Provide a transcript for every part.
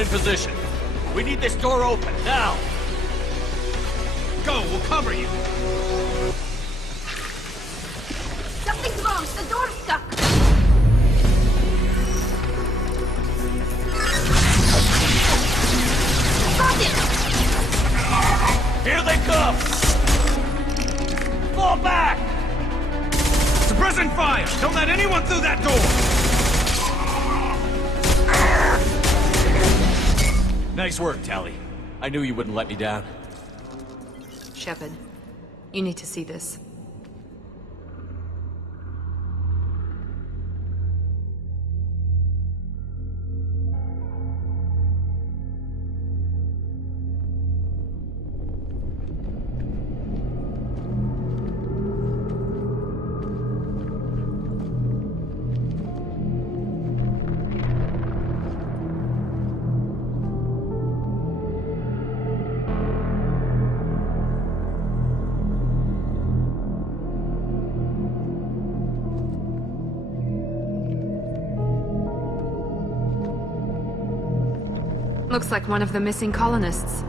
in position. We need this door open, now! Go, we'll cover you! Something's wrong! The door's stuck! Got it! Here they come! Fall back! Suppressing fire! Don't let anyone through that door! Nice work, Tally. I knew you wouldn't let me down. Shepard, you need to see this. Looks like one of the missing colonists.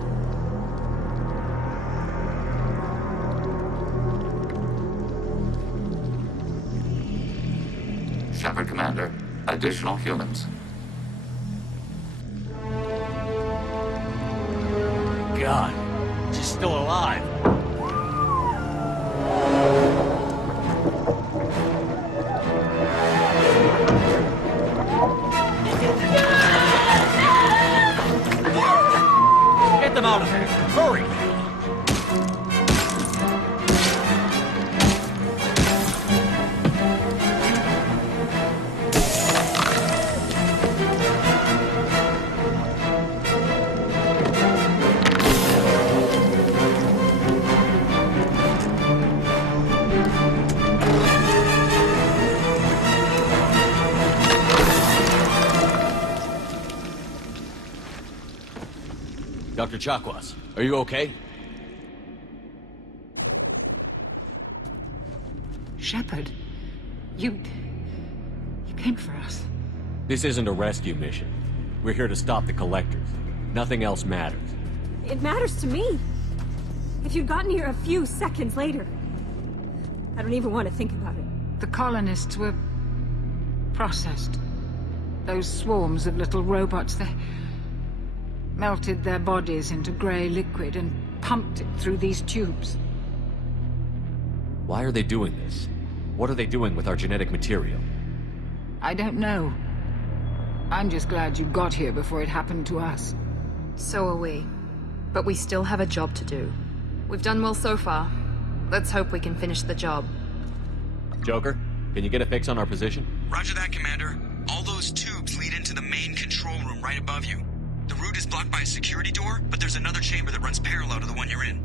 Shepard, Commander. Additional humans. God, she's still alive. Get them out of there! Hurry! Dr. Chakwas, are you okay? Shepard, you came for us. This isn't a rescue mission. We're here to stop the Collectors. Nothing else matters. It matters to me. If you'd gotten here a few seconds later, I don't even want to think about it. The colonists were processed. Those swarms of little robots, they melted their bodies into grey liquid and pumped it through these tubes. Why are they doing this? What are they doing with our genetic material? I don't know. I'm just glad you got here before it happened to us. So are we. But we still have a job to do. We've done well so far. Let's hope we can finish the job. Joker, can you get a fix on our position? Roger that, Commander. All those tubes lead into the main control room right above you. The route is blocked by a security door, but there's another chamber that runs parallel to the one you're in.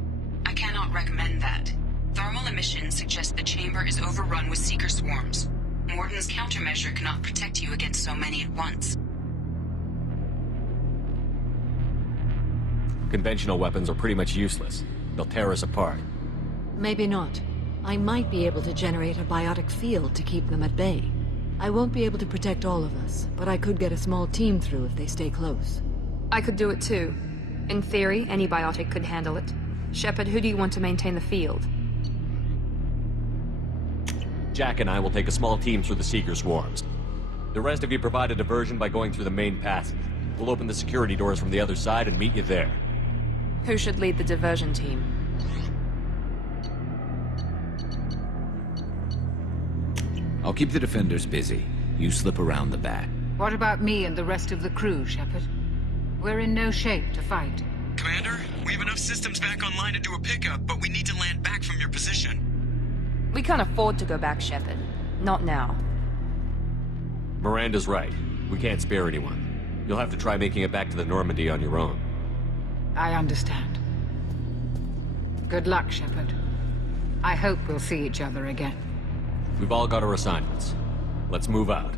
I cannot recommend that. Thermal emissions suggest the chamber is overrun with seeker swarms. Morden's countermeasure cannot protect you against so many at once. Conventional weapons are pretty much useless. They'll tear us apart. Maybe not. I might be able to generate a biotic field to keep them at bay. I won't be able to protect all of us, but I could get a small team through if they stay close. I could do it too. In theory, any biotic could handle it. Shepard, who do you want to maintain the field? Jack and I will take a small team through the Seeker swarms. The rest of you provide a diversion by going through the main passage. We'll open the security doors from the other side and meet you there. Who should lead the diversion team? I'll keep the defenders busy. You slip around the back. What about me and the rest of the crew, Shepard? We're in no shape to fight. Commander, we have enough systems back online to do a pickup, but we need to land back from your position. We can't afford to go back, Shepard. Not now. Miranda's right. We can't spare anyone. You'll have to try making it back to the Normandy on your own. I understand. Good luck, Shepard. I hope we'll see each other again. We've all got our assignments. Let's move out.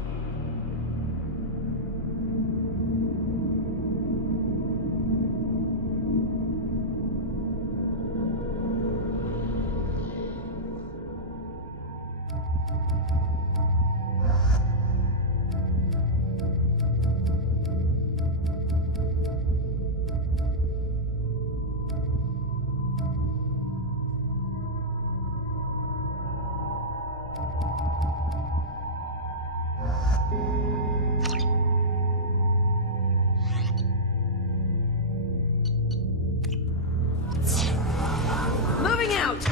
Moving out!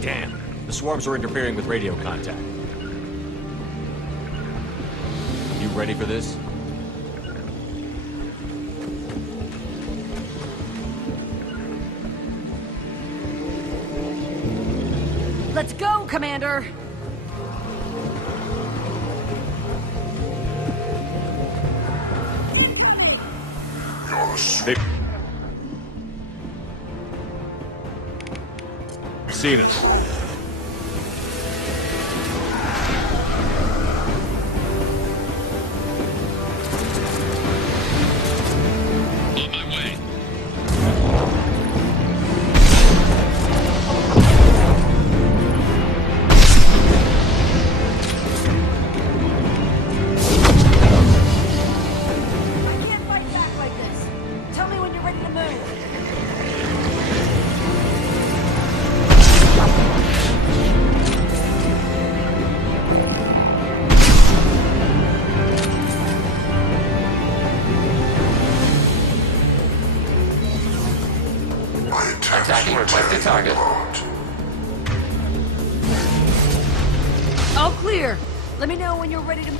Damn. The swarms are interfering with radio contact. You ready for this? Let's go, Commander! They've seen us. Attacking requested target. All clear. Let me know when you're ready to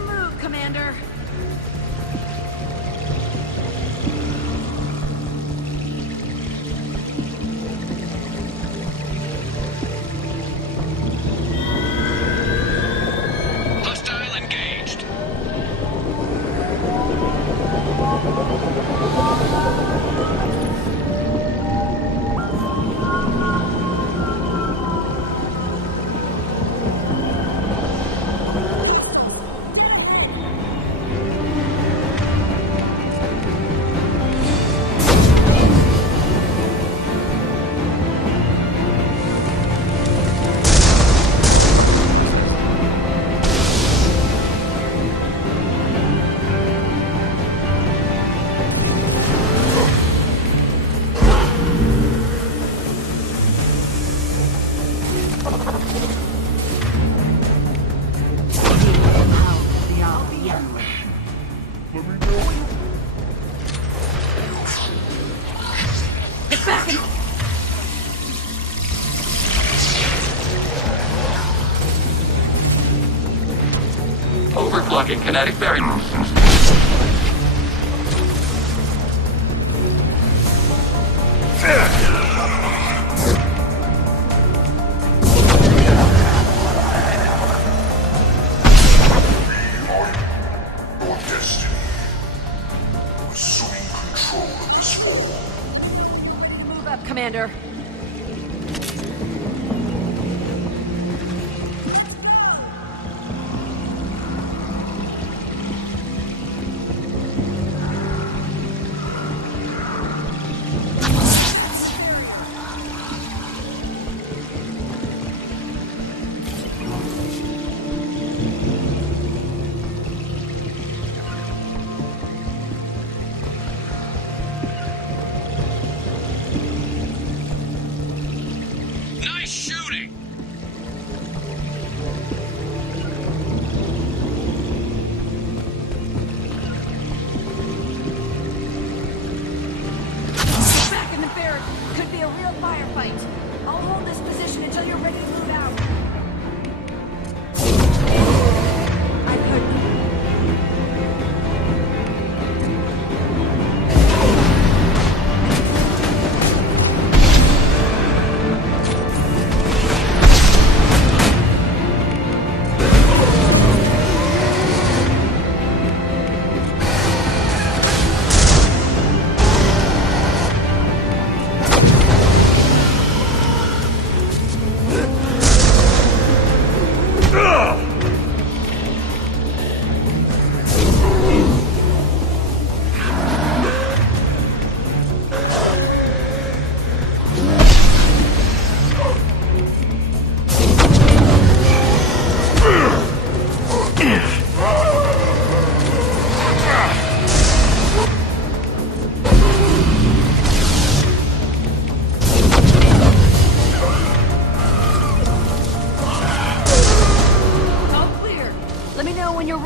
move, Commander. Hostile engaged. Overclocking kinetic barriers. Your destiny. Assuming control of this form. Move up, Commander. Nice shooting! Back in the barrack. Could be a real firefight. I'll hold this position until you're ready to move out. I heard you.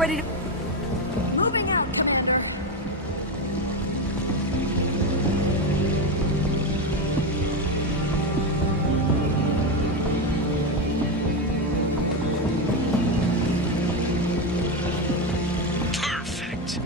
ready to... Moving out! Perfect.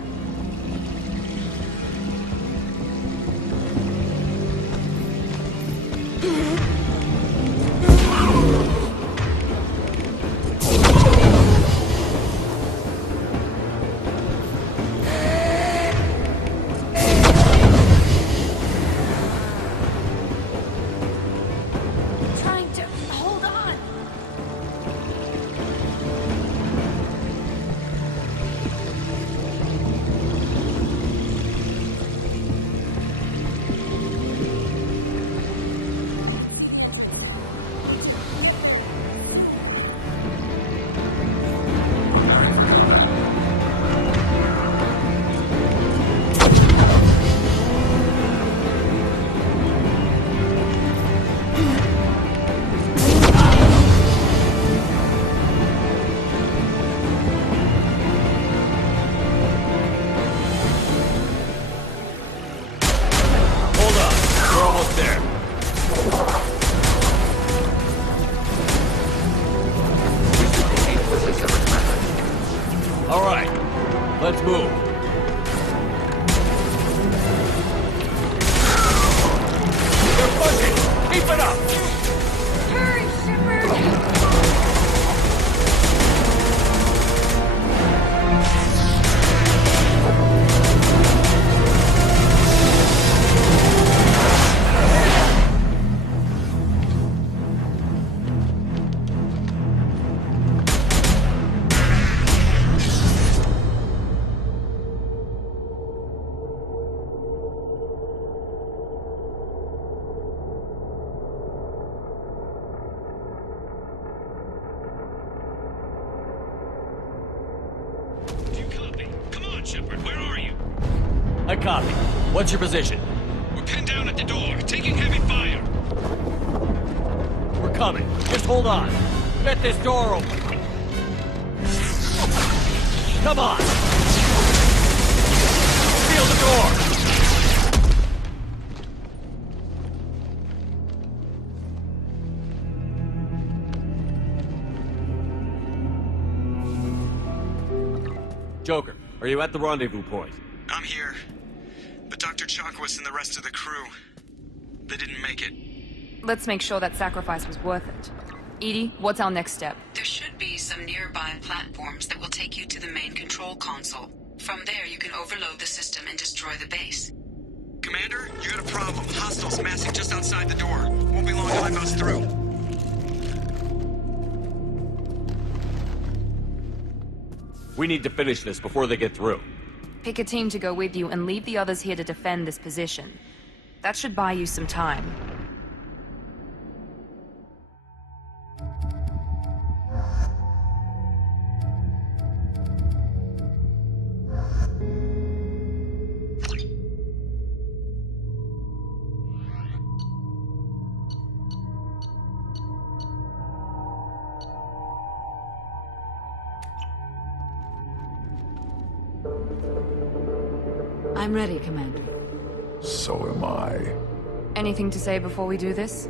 Trying to hold on! Hold on. We're almost there. All right. Let's move. They're pushing. Keep it up. Hurry, Shepard! Do you copy? Come on, Shepard, where are you? I copy. What's your position? We're pinned down at the door, taking heavy fire. We're coming. Just hold on. Get this door open. Come on. Seal the door. Joker, are you at the rendezvous point? I'm here. But Dr. Chakwas and the rest of the crew, they didn't make it. Let's make sure that sacrifice was worth it. Edie, what's our next step? There should be some nearby platforms that will take you to the main control console. From there, you can overload the system and destroy the base. Commander, you got a problem. Hostiles massing just outside the door. Won't be long till I bust through. We need to finish this before they get through. Pick a team to go with you and leave the others here to defend this position. That should buy you some time. I'm ready, Commander. So am I. Anything to say before we do this?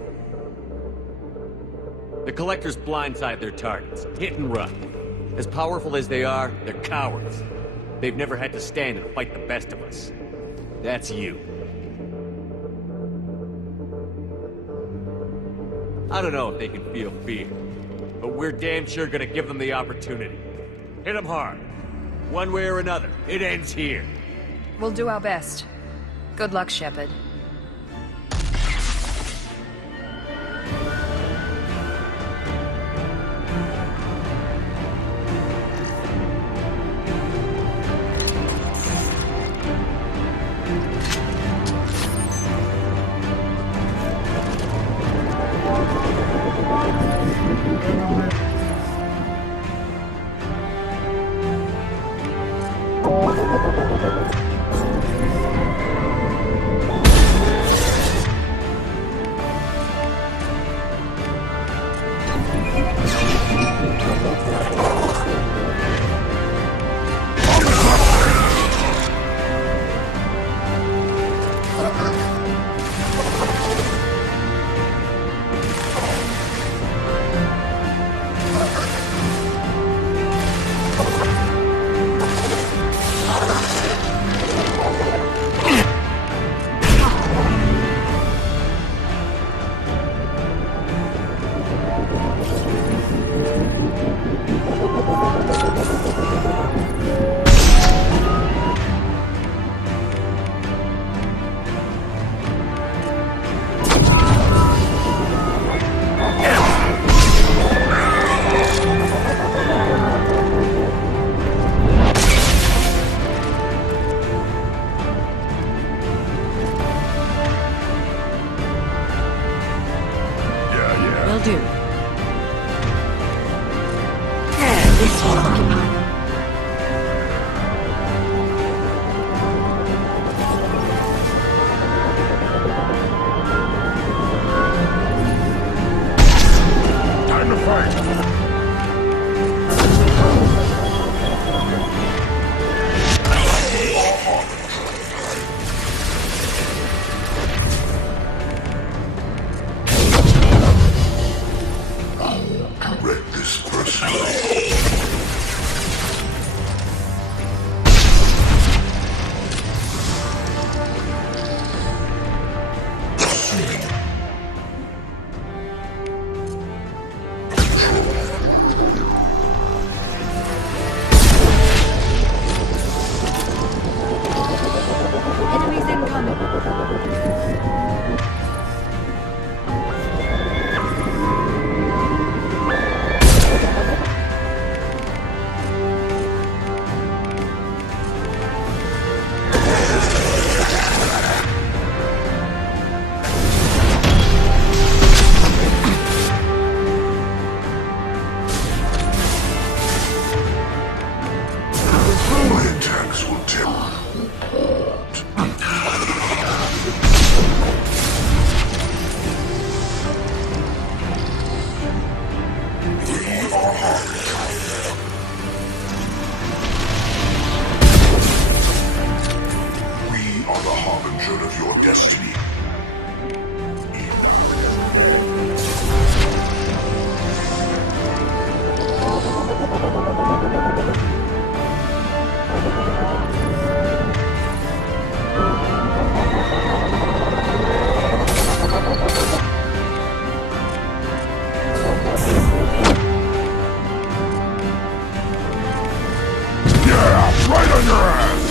The Collectors blindside their targets. Hit and run. As powerful as they are, they're cowards. They've never had to stand and fight the best of us. That's you. I don't know if they can feel fear, but we're damn sure gonna give them the opportunity. Hit them hard. One way or another, it ends here. We'll do our best. Good luck, Shepard. do. This will occupy. Time to fight! Correct this personally. Enemies incoming. My attacks will tell. We are harbinger. We are the harbinger of your destiny. Yeah, right on your ass!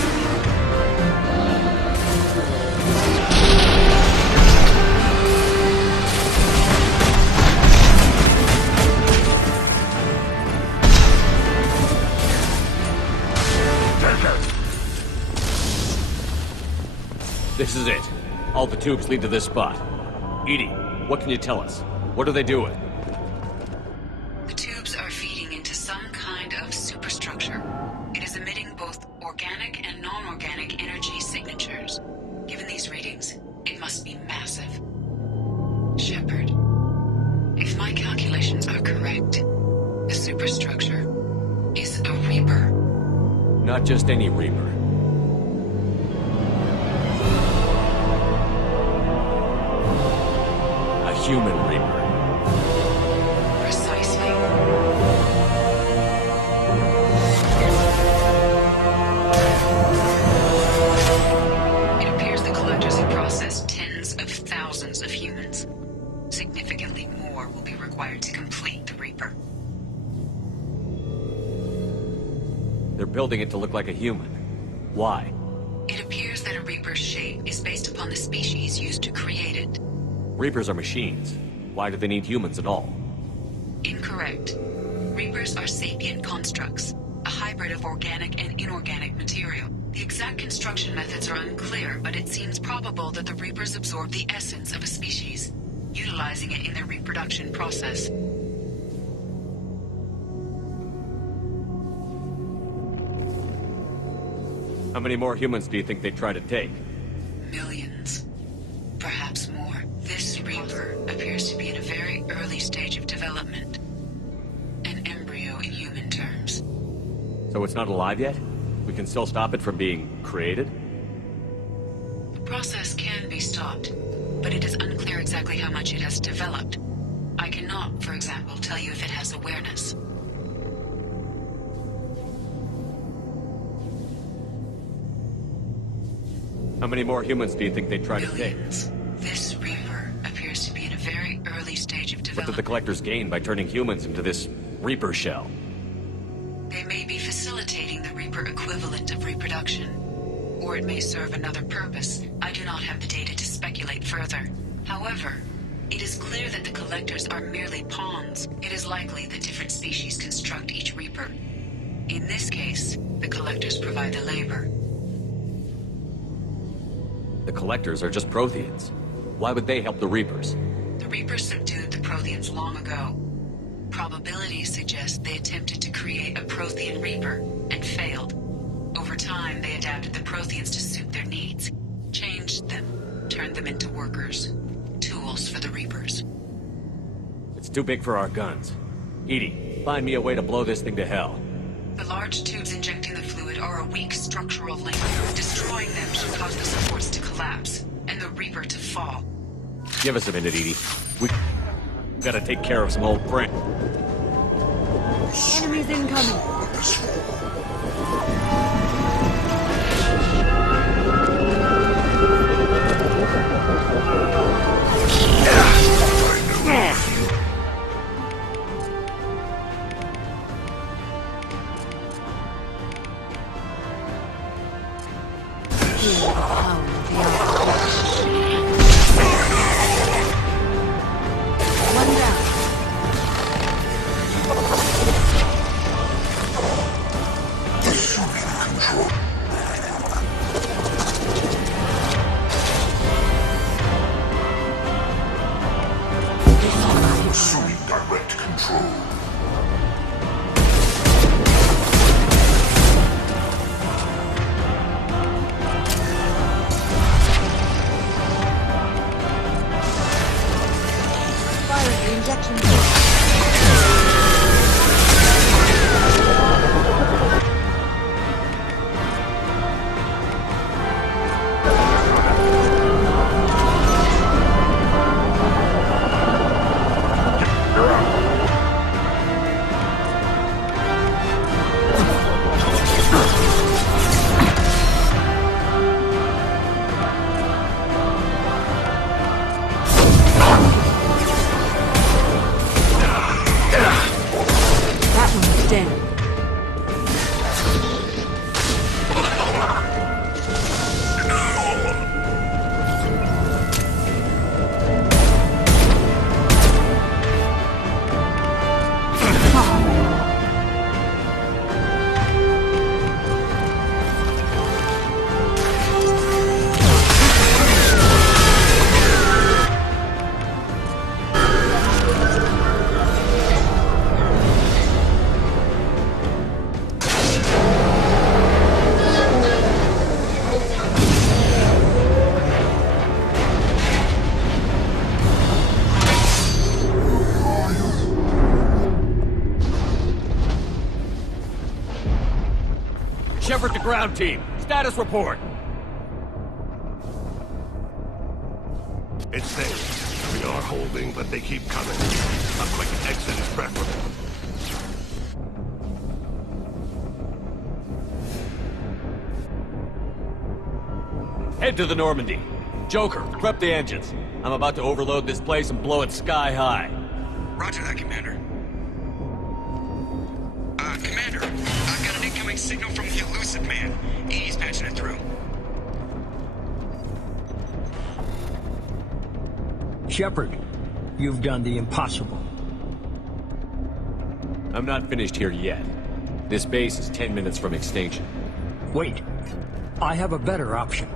Take it! This is it. All the tubes lead to this spot. Edie, what can you tell us? What are they doing? The tubes are feeding into some kind of superstructure. It is emitting both organic and non-organic energy signatures. Given these readings, it must be massive. Shepard, if my calculations are correct, the superstructure is a Reaper. Not just any Reaper. A human Reaper. Precisely. It appears the collectors have processed tens of thousands of humans. Significantly more will be required to complete the Reaper. They're building it to look like a human. Why? It appears that a Reaper's shape is based upon the species used to create it. Reapers are machines. Why do they need humans at all? Incorrect. Reapers are sapient constructs, a hybrid of organic and inorganic material. The exact construction methods are unclear, but it seems probable that the Reapers absorb the essence of a species, utilizing it in their reproduction process. How many more humans do you think they try to take? Millions. Perhaps more. This Reaper appears to be in a very early stage of development. An embryo in human terms. So it's not alive yet? We can still stop it from being created? The process can be stopped, but it is unclear exactly how much it has developed. I cannot, for example, tell you if it has awareness. How many more humans do you think they try to take? Millions. This Reaper appears to be in a very early stage of What development. did the Collectors gain by turning humans into this Reaper shell? They may be facilitating the Reaper equivalent of reproduction, or it may serve another purpose. I do not have the data to speculate further. However, it is clear that the Collectors are merely pawns. It is likely that different species construct each Reaper. In this case, the Collectors provide the labor. The Collectors are just Protheans. Why would they help the Reapers? The Reapers subdued the Protheans long ago. Probabilities suggest they attempted to create a Prothean Reaper and failed. Over time, they adapted the Protheans to suit their needs, changed them, turned them into workers, tools for the Reapers. It's too big for our guns. EDI, find me a way to blow this thing to hell. The large tubes injecting the fluid are a weak structural link. Destroying them should cause the supports to collapse, and the Reaper to fall. Give us a minute, EDI. We gotta take care of some old friends. Enemies incoming. Assuming direct control. Firing the injection port. That one's dead. Shepard to ground team. Status report. It's safe. We are holding, but they keep coming. A quick exit is preferable. Head to the Normandy. Joker, prep the engines. I'm about to overload this place and blow it sky high. Roger that, Commander. Commander, I've got an incoming signal from the elusive man. He's patching it through. Shepard, you've done the impossible. I'm not finished here yet. This base is 10 minutes from extinction. Wait, I have a better option.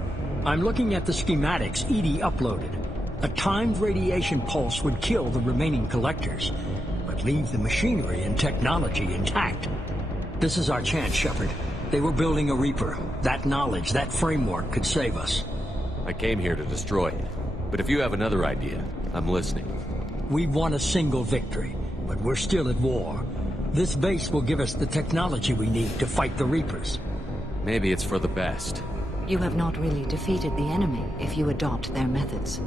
I'm looking at the schematics EDI uploaded. A timed radiation pulse would kill the remaining collectors, but leave the machinery and technology intact. This is our chance, Shepard. They were building a Reaper. That knowledge, that framework could save us. I came here to destroy it. But if you have another idea, I'm listening. We've won a single victory, but we're still at war. This base will give us the technology we need to fight the Reapers. Maybe it's for the best. You have not really defeated the enemy if you adopt their methods.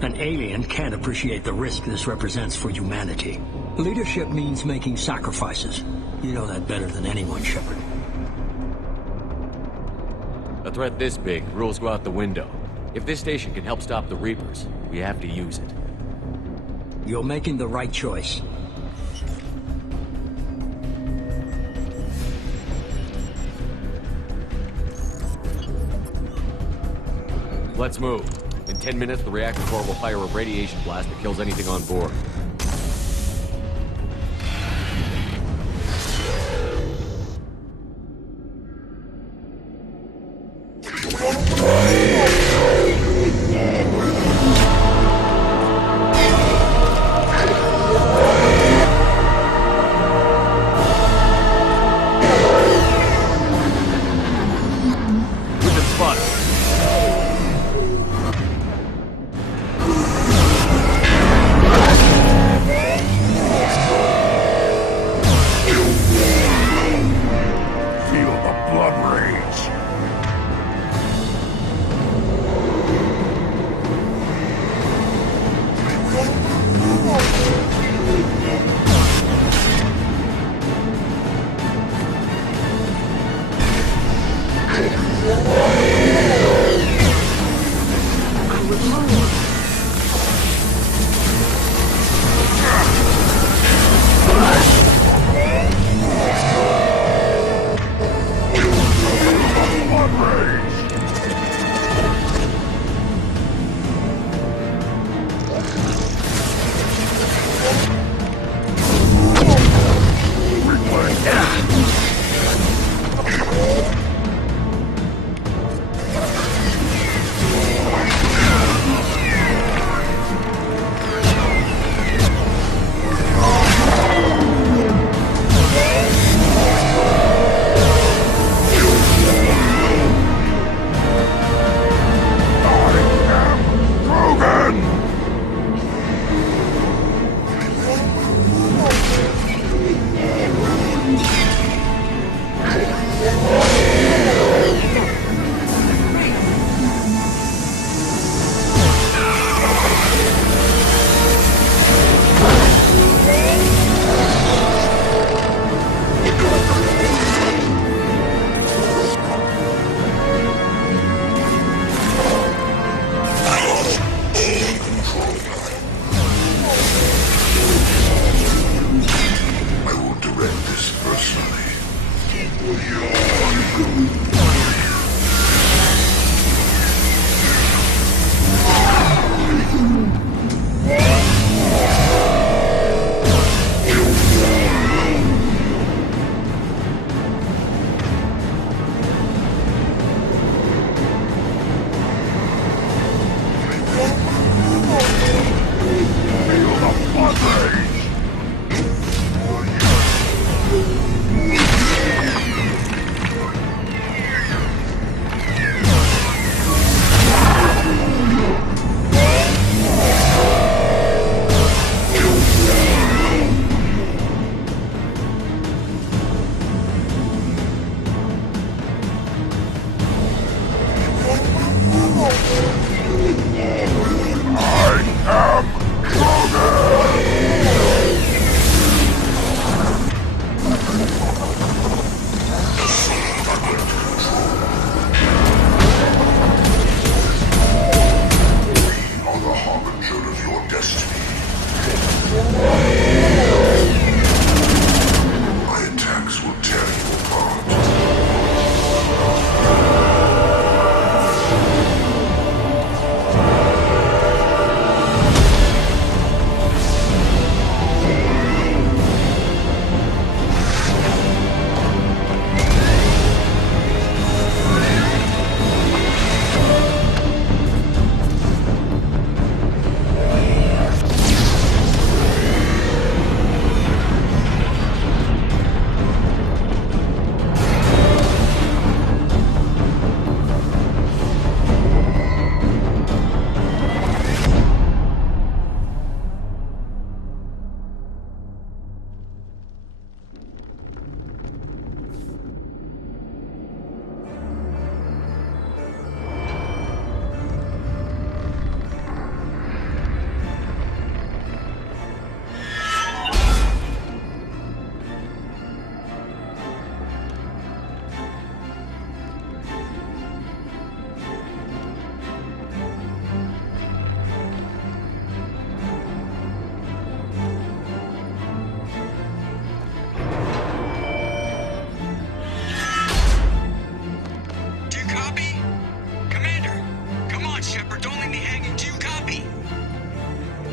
An alien can't appreciate the risk this represents for humanity. Leadership means making sacrifices. You know that better than anyone, Shepard. A threat this big, rules go out the window. If this station can help stop the Reapers, we have to use it. You're making the right choice. Let's move. In 10 minutes, the reactor core will fire a radiation blast that kills anything on board.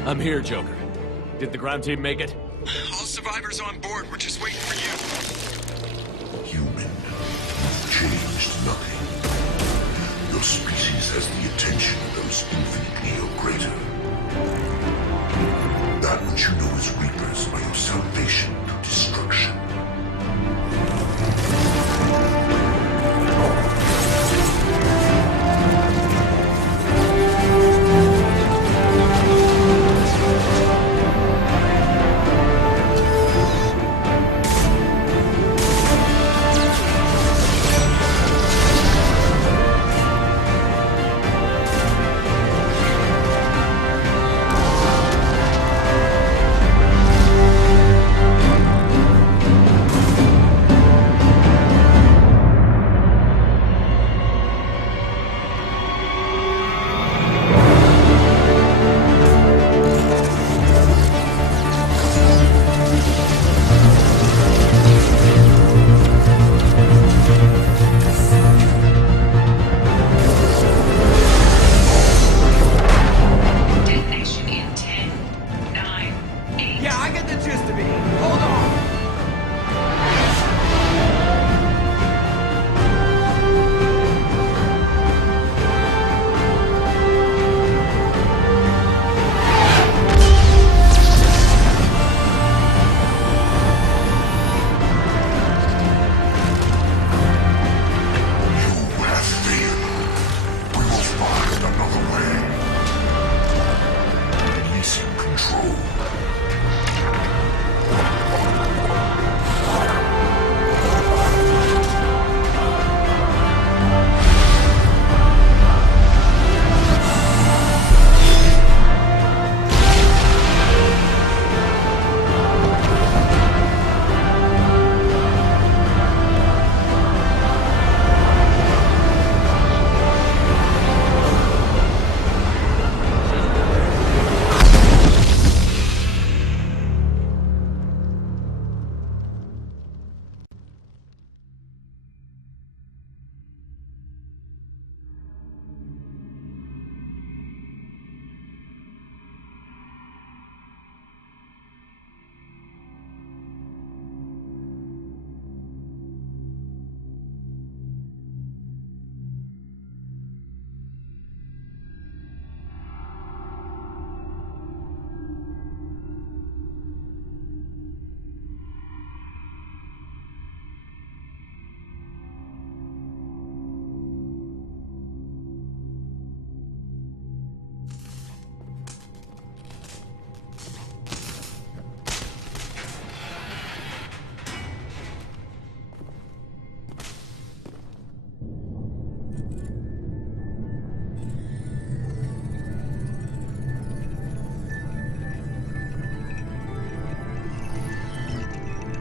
I'm here, Joker. Did the ground team make it? All survivors on board. We're just waiting for you. Human, you've changed nothing. Your species has the attention of those infinitely or greater. That which you know as Reapers are your salvation through destruction.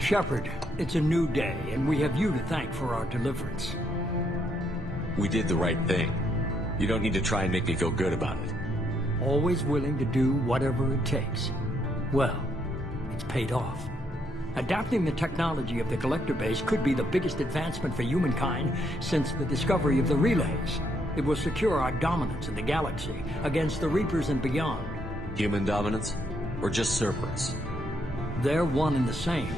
Shepard, it's a new day, and we have you to thank for our deliverance. We did the right thing. You don't need to try and make me feel good about it. Always willing to do whatever it takes. Well, it's paid off. Adapting the technology of the Collector base could be the biggest advancement for humankind since the discovery of the relays. It will secure our dominance in the galaxy against the Reapers and beyond. Human dominance? Or just Cerberus? They're one and the same.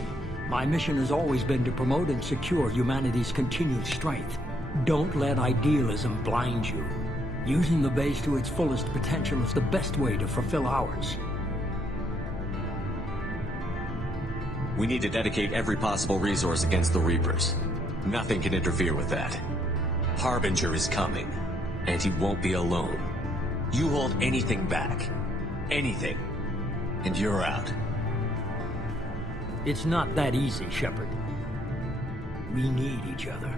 My mission has always been to promote and secure humanity's continued strength. Don't let idealism blind you. Using the base to its fullest potential is the best way to fulfill ours. We need to dedicate every possible resource against the Reapers. Nothing can interfere with that. Harbinger is coming, and he won't be alone. You hold anything back, anything, and you're out. It's not that easy, Shepard. We need each other.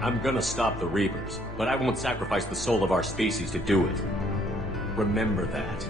I'm gonna stop the Reapers, but I won't sacrifice the soul of our species to do it. Remember that.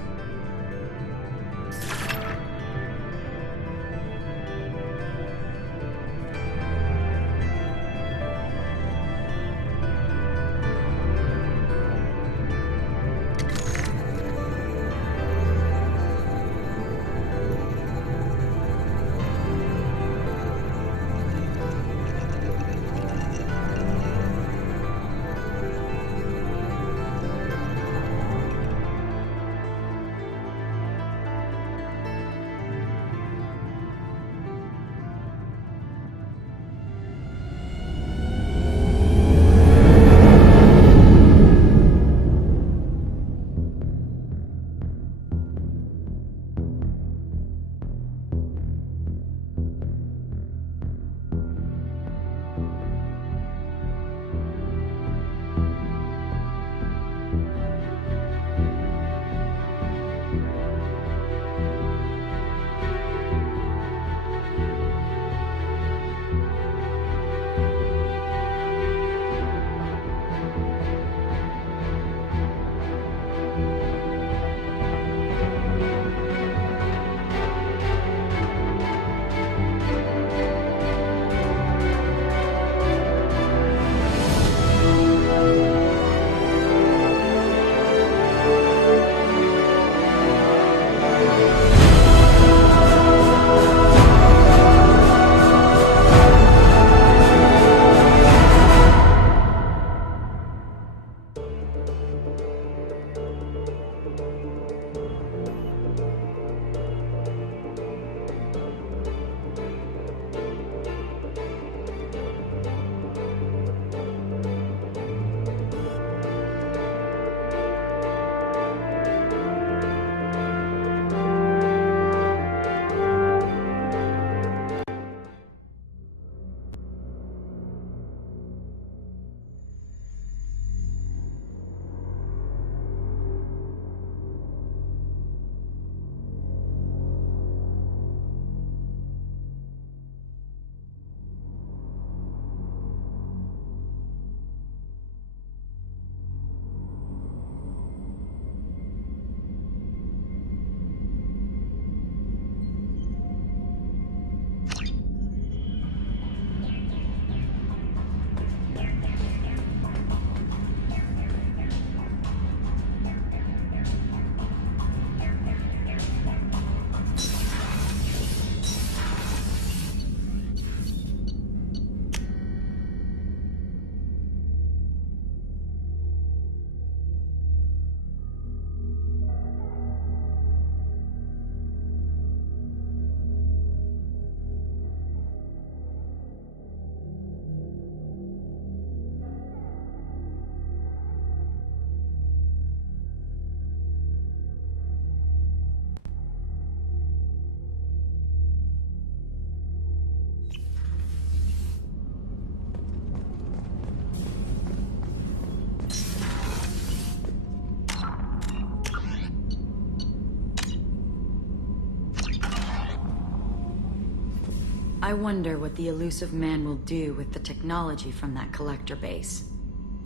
I wonder what the elusive man will do with the technology from that collector base.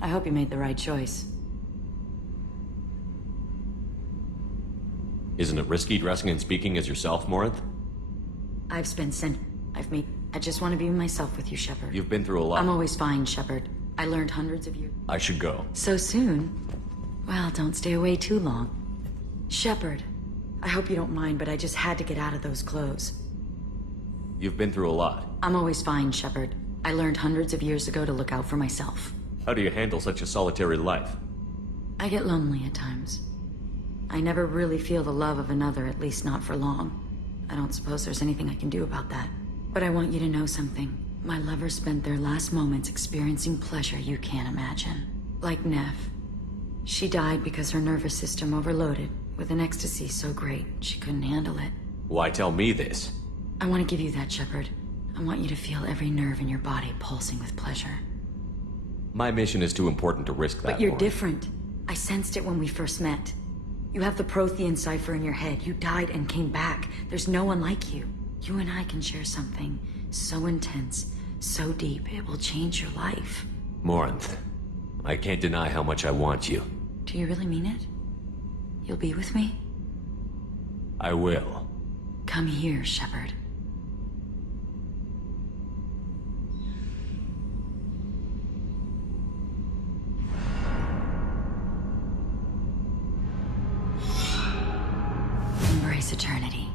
I hope you made the right choice. Isn't it risky dressing and speaking as yourself, Morinth? I just want to be myself with you, Shepard. You've been through a lot. I'm always fine, Shepard. I learned hundreds of years. I should go. So soon? Well, don't stay away too long. Shepard, I hope you don't mind, but I just had to get out of those clothes. You've been through a lot. I'm always fine, Shepard. I learned hundreds of years ago to look out for myself. How do you handle such a solitary life? I get lonely at times. I never really feel the love of another, at least not for long. I don't suppose there's anything I can do about that. But I want you to know something. My lovers spent their last moments experiencing pleasure you can't imagine. Like Neff. She died because her nervous system overloaded, with an ecstasy so great she couldn't handle it. Why tell me this? I want to give you that, Shepard. I want you to feel every nerve in your body pulsing with pleasure. My mission is too important to risk that. But you're for. different. I sensed it when we first met. You have the Prothean cipher in your head. You died and came back. There's no one like you. You and I can share something so intense, so deep, it will change your life. Morinth, I can't deny how much I want you. Do you really mean it? You'll be with me? I will. Come here, Shepard. Embrace eternity.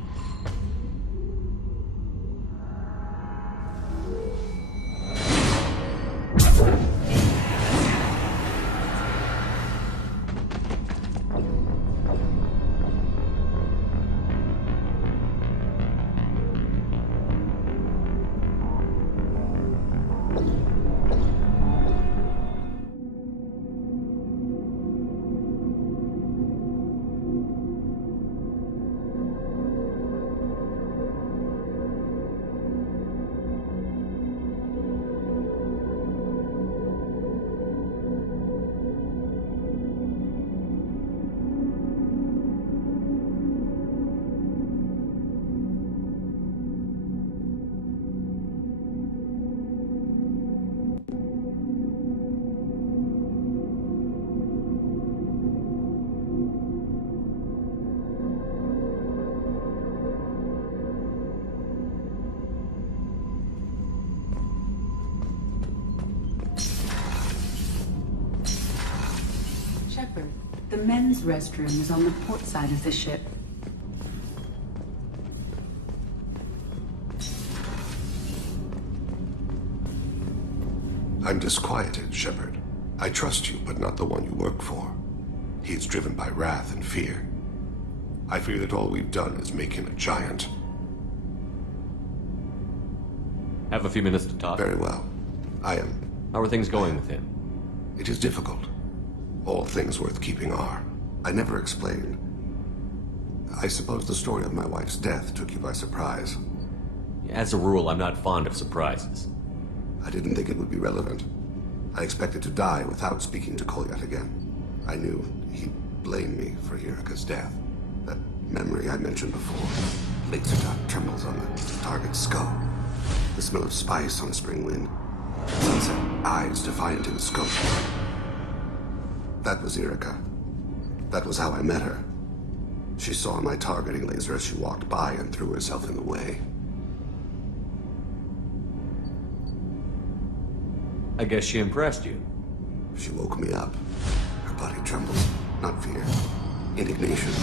The men's restroom is on the port side of the ship. I'm disquieted, Shepard. I trust you, but not the one you work for. He is driven by wrath and fear. I fear that all we've done is make him a giant. Have a few minutes to talk? Very well. I am. How are things going with him? It is difficult. All things worth keeping are. I never explained. I suppose the story of my wife's death took you by surprise. As a rule, I'm not fond of surprises. I didn't think it would be relevant. I expected to die without speaking to Kolyat again. I knew he'd blame me for Hirika's death. That memory I mentioned before. Laser dot trembles on the target's skull. The smell of spice on spring wind. Sunset eyes defiant in scope. That was Hirika. That was how I met her. She saw my targeting laser as she walked by and threw herself in the way. I guess she impressed you. She woke me up. Her body trembles. Not fear. Indignation.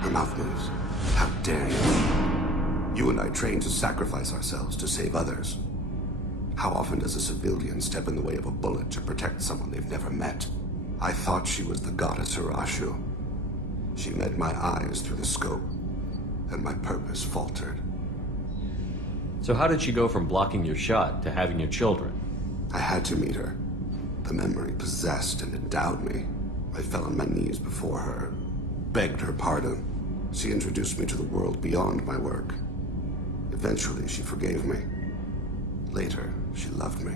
Her mouth moves. How dare you? You and I trained to sacrifice ourselves to save others. How often does a civilian step in the way of a bullet to protect someone they've never met? I thought she was the goddess Hirashu. She met my eyes through the scope, and my purpose faltered. So how did she go from blocking your shot to having your children? I had to meet her. The memory possessed and endowed me. I fell on my knees before her, begged her pardon. She introduced me to the world beyond my work. Eventually, she forgave me. Later, she loved me.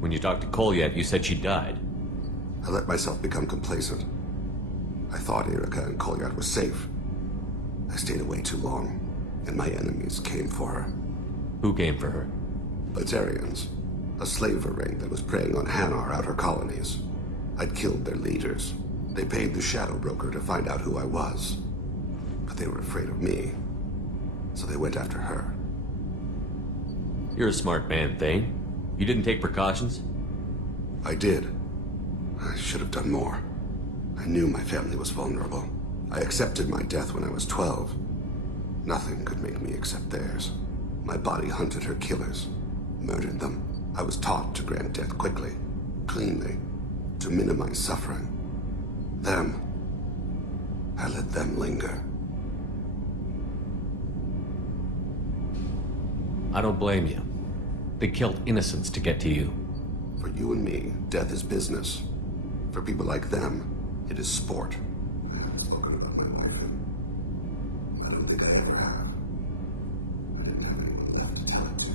When you talked to Kolyat, you said she died. I let myself become complacent. I thought Hirika and Kolyat were safe. I stayed away too long, and my enemies came for her. Who came for her? Batarians. A slaver ring that was preying on Hanar outer colonies. I'd killed their leaders. They paid the Shadow Broker to find out who I was. But they were afraid of me. So they went after her. You're a smart man, Thane. You didn't take precautions? I did. I should have done more. I knew my family was vulnerable. I accepted my death when I was 12. Nothing could make me accept theirs. My body hunted her killers, murdered them. I was taught to grant death quickly, cleanly, to minimize suffering. I let them linger. I don't blame you. They killed innocents to get to you. For you and me, death is business. For people like them, it is sport. I haven't spoken about my wife, and I don't think I ever have. I didn't have anyone left to tell it to.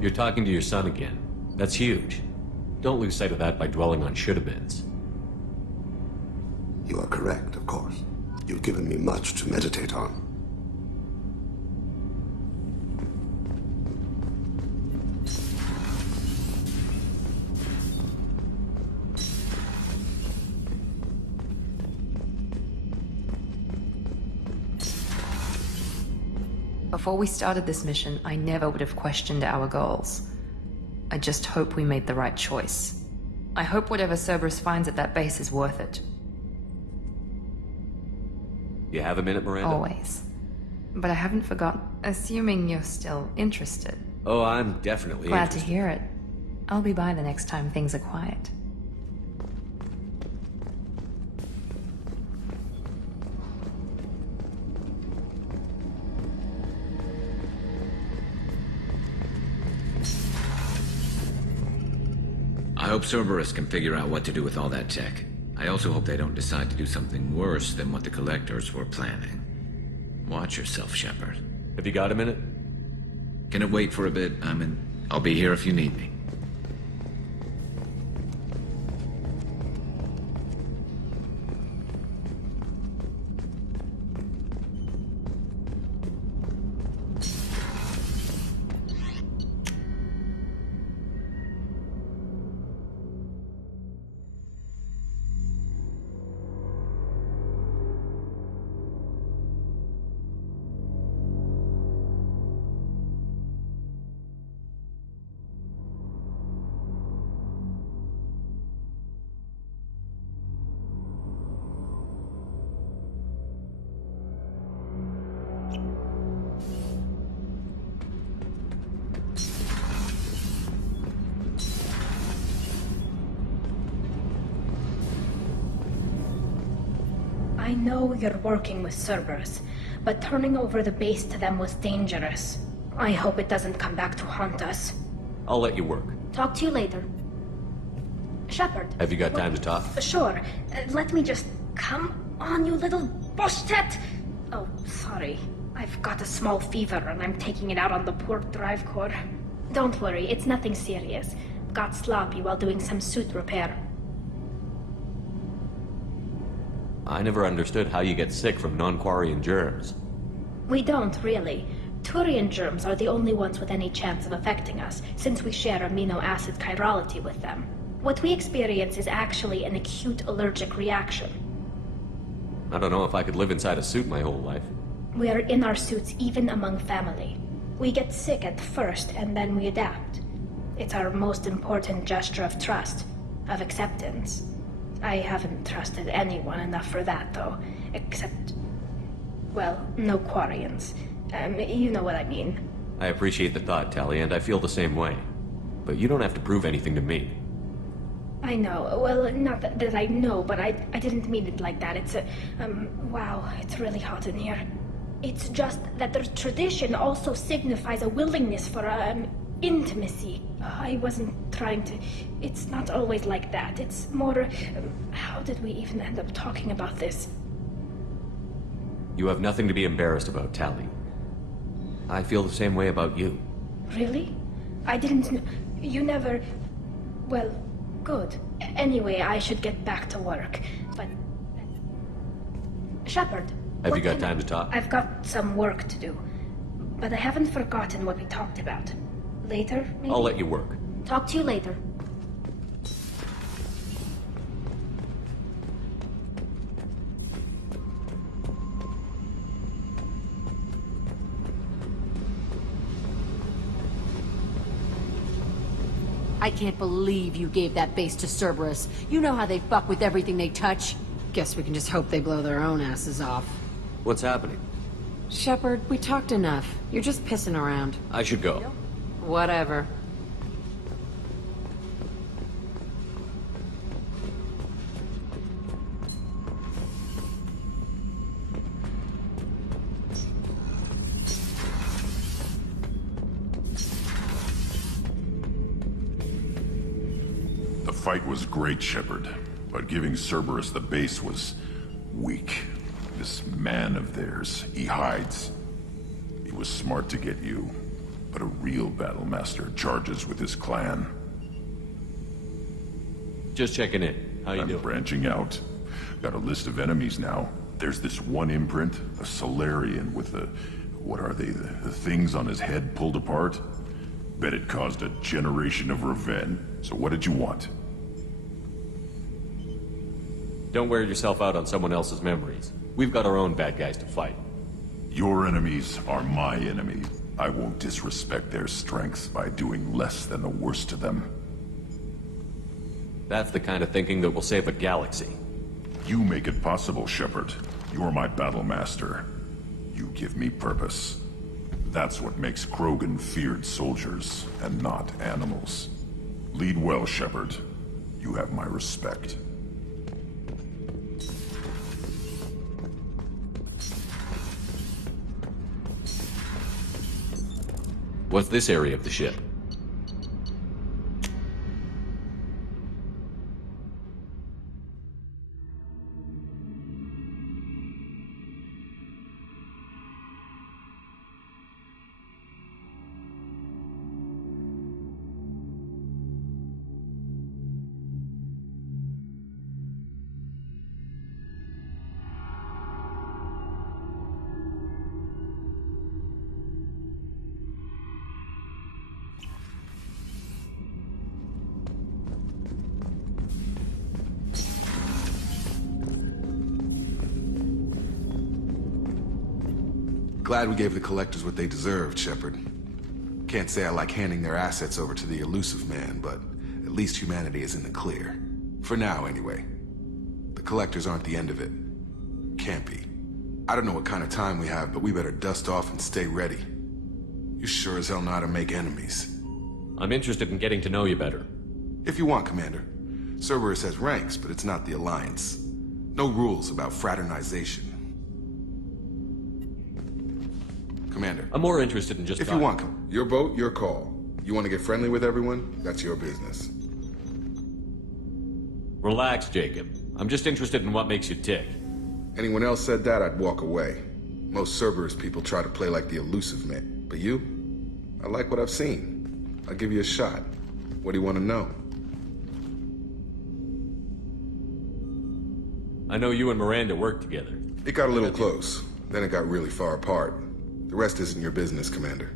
You're talking to your son again. That's huge. Don't lose sight of that by dwelling on should-have-beens. You are correct, of course. You've given me much to meditate on. Before we started this mission, I never would have questioned our goals. I just hope we made the right choice. I hope whatever Cerberus finds at that base is worth it. You have a minute, Miranda? Always. But I haven't forgotten. Assuming you're still interested. Oh, I'm definitely Glad interested. to hear it. I'll be by the next time things are quiet. I hope Cerberus can figure out what to do with all that tech. I also hope they don't decide to do something worse than what the Collectors were planning. Watch yourself, Shepard. Have you got a minute? Can it wait for a bit? I'll be here if you need me. I know you're working with Cerberus, but turning over the base to them was dangerous. I hope it doesn't come back to haunt us. I'll let you work. Talk to you later. Shepard. Have you got time to talk? Sure. Let me just... Come on, you little bushtet! Oh, sorry. I've got a small fever and I'm taking it out on the poor drive core. Don't worry, it's nothing serious. Got sloppy while doing some suit repair. I never understood how you get sick from non-Quarian germs. We don't, really. Turian germs are the only ones with any chance of affecting us, since we share amino acid chirality with them. What we experience is actually an acute allergic reaction. I don't know if I could live inside a suit my whole life. We are in our suits even among family. We get sick at first, and then we adapt. It's our most important gesture of trust, of acceptance. I haven't trusted anyone enough for that, though. Except... well, no Quarians. You know what I mean. I appreciate the thought, Tali, and I feel the same way. But you don't have to prove anything to me. I know. Well, not that I know, but I didn't mean it like that. It's a... wow, it's really hot in here. It's just that the tradition also signifies a willingness for, intimacy. I wasn't trying to... It's not always like that. It's more... how did we even end up talking about this? You have nothing to be embarrassed about, Tali. I feel the same way about you. Really? I didn't... You never... Well, good. Anyway, I should get back to work. But... Shepard. Have you got time to talk? I've got some work to do. but I haven't forgotten what we talked about. Later, maybe? I'll let you work. Talk to you later. I can't believe you gave that base to Cerberus. You know how they fuck with everything they touch. Guess we can just hope they blow their own asses off. What's happening? Shepard, we talked enough. You're just pissing around. I should go. Whatever. The fight was great, Shepard, but giving Cerberus the base was weak. This man of theirs, he hides. He was smart to get you, but a real battlemaster charges with his clan. Just checking in. How you I'm doing? branching out. Got a list of enemies now. There's this one imprint, a Solarian with the... what are they? The things on his head pulled apart? Bet it caused a generation of revenge. So what did you want? Don't wear yourself out on someone else's memories. We've got our own bad guys to fight. Your enemies are my enemy. I won't disrespect their strengths by doing less than the worst to them. That's the kind of thinking that will save a galaxy. You make it possible, Shepard. You're my battle master. You give me purpose. That's what makes Krogan feared soldiers, and not animals. Lead well, Shepard. You have my respect. What's this area of the ship? Glad we gave the Collectors what they deserved, Shepard. Can't say I like handing their assets over to the elusive man, but at least humanity is in the clear. For now, anyway. The Collectors aren't the end of it. Can't be. I don't know what kind of time we have, but we better dust off and stay ready. You sure as hell know how to make enemies. I'm interested in getting to know you better. If you want, Commander. Cerberus has ranks, but it's not the Alliance. No rules about fraternization. Commander. I'm more interested in just If you want, your boat, your call. You want to get friendly with everyone? That's your business. Relax, Jacob. I'm just interested in what makes you tick. Anyone else said that, I'd walk away. Most Cerberus people try to play like the elusive man. But you? I like what I've seen. I'll give you a shot. What do you want to know? I know you and Miranda work together. It got a little close. Then it got really far apart. The rest isn't your business, Commander.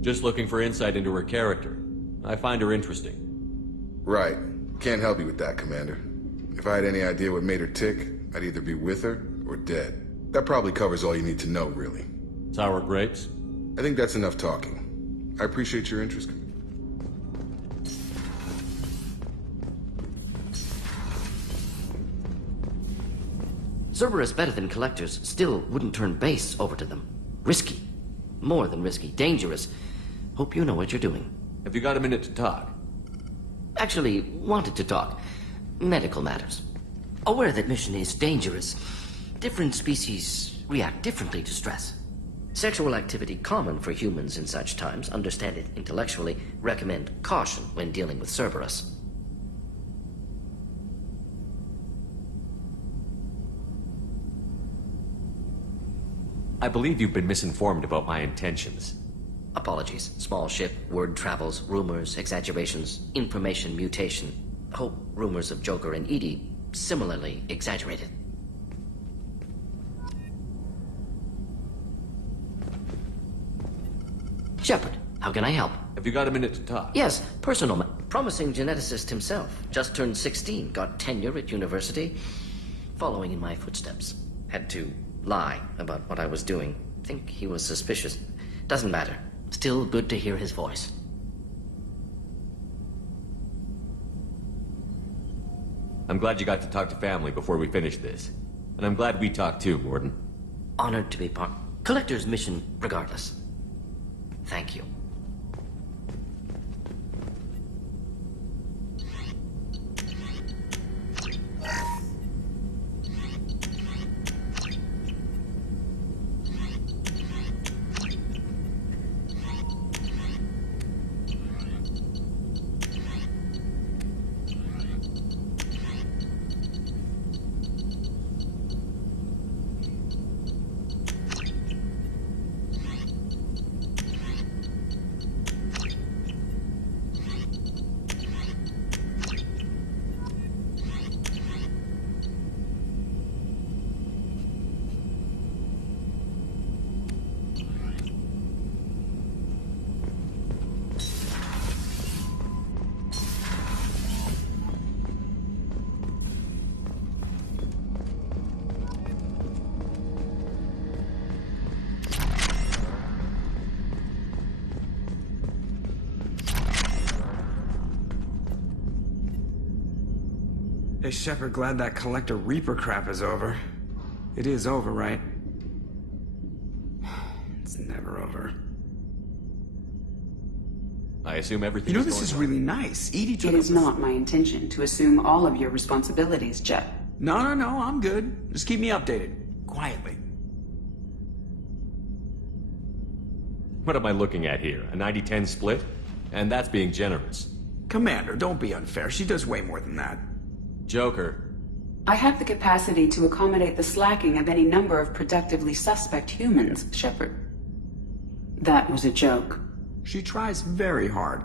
Just looking for insight into her character. I find her interesting. Right. Can't help you with that, Commander. If I had any idea what made her tick, I'd either be with her or dead. That probably covers all you need to know, really. Sour grapes? I think that's enough talking. I appreciate your interest, Commander. Cerberus better than Collectors still wouldn't turn base over to them. Risky. More than risky. Dangerous. Hope you know what you're doing. Have you got a minute to talk? Actually, wanted to talk. Medical matters. Aware that mission is dangerous. Different species react differently to stress. Sexual activity common for humans in such times. Understand it intellectually. Recommend caution when dealing with Cerberus. I believe you've been misinformed about my intentions. Apologies. Small ship, word travels, rumors, exaggerations, information mutation. Hope rumors of Joker and Edie similarly exaggerated. Shepard, how can I help? Have you got a minute to talk? Yes, promising geneticist himself. Just turned 16, got tenure at university. Following in my footsteps. Had to lie about what I was doing. Think he was suspicious. Doesn't matter. Still good to hear his voice. I'm glad you got to talk to family before we finish this. And I'm glad we talked too, Warden. Honored to be part. Collector's mission regardless. Thank you. Hey, Shepard, glad that Collector Reaper crap is over. It is over, right? It's never over. I assume everything You know, is this going is really nice. Edie took It is not my intention to assume all of your responsibilities, Jeff. No, I'm good. Just keep me updated. Quietly. What am I looking at here? A 90-10 split? And that's being generous. Commander, don't be unfair. She does way more than that. Joker. I have the capacity to accommodate the slacking of any number of productively suspect humans, Shepard. That was a joke. She tries very hard.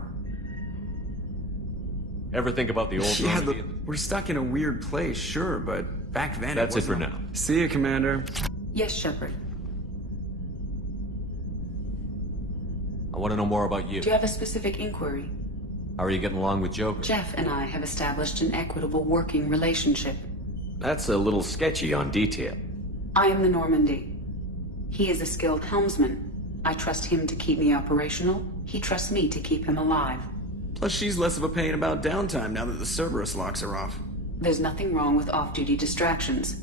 Ever think about the old Yeah, we're stuck in a weird place, sure, but back then That's it for wasn't. now. See you, Commander. Yes, Shepard. I want to know more about you. Do you have a specific inquiry? How are you getting along with Joker? Jeff and I have established an equitable working relationship. That's a little sketchy on detail. I am the Normandy. He is a skilled helmsman. I trust him to keep me operational. He trusts me to keep him alive. Plus, she's less of a pain about downtime now that the Cerberus locks are off. There's nothing wrong with off-duty distractions,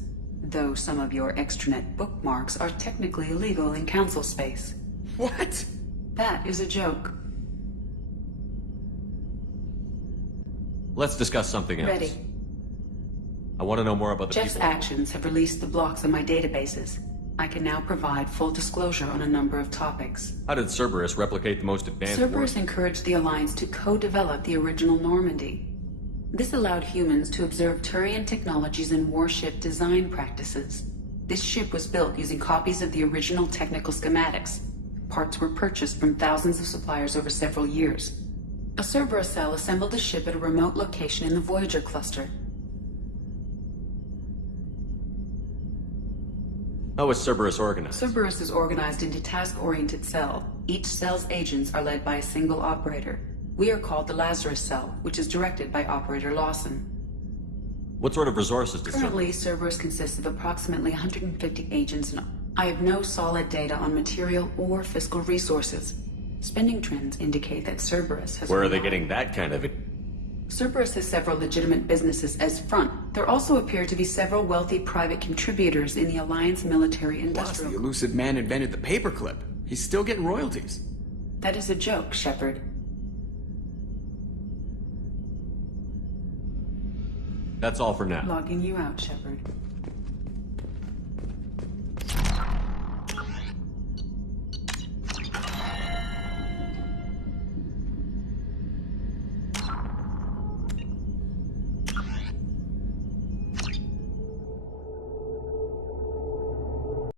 though some of your extranet bookmarks are technically illegal in council space. What? That is a joke. Let's discuss something else. Ready. I want to know more about the Jeff's people. actions have released the blocks on my databases. I can now provide full disclosure on a number of topics. How did Cerberus replicate the most advanced Cerberus encouraged the Alliance to co-develop the original Normandy. This allowed humans to observe Turian technologies and warship design practices. This ship was built using copies of the original technical schematics. Parts were purchased from thousands of suppliers over several years. A Cerberus cell assembled the ship at a remote location in the Voyager cluster. How is Cerberus organized? Cerberus is organized into task-oriented cells. Each cell's agents are led by a single operator. We are called the Lazarus Cell, which is directed by Operator Lawson. What sort of resources does Currently, Cerberus consists of approximately 150 agents, and I have no solid data on material or fiscal resources. Spending trends indicate that Cerberus has... Where are they getting that kind of... Cerberus has several legitimate businesses as front. There also appear to be several wealthy private contributors in the Alliance military-industrial... Plus, the elusive man invented the paperclip. He's still getting royalties. That is a joke, Shepard. That's all for now. Logging you out, Shepard.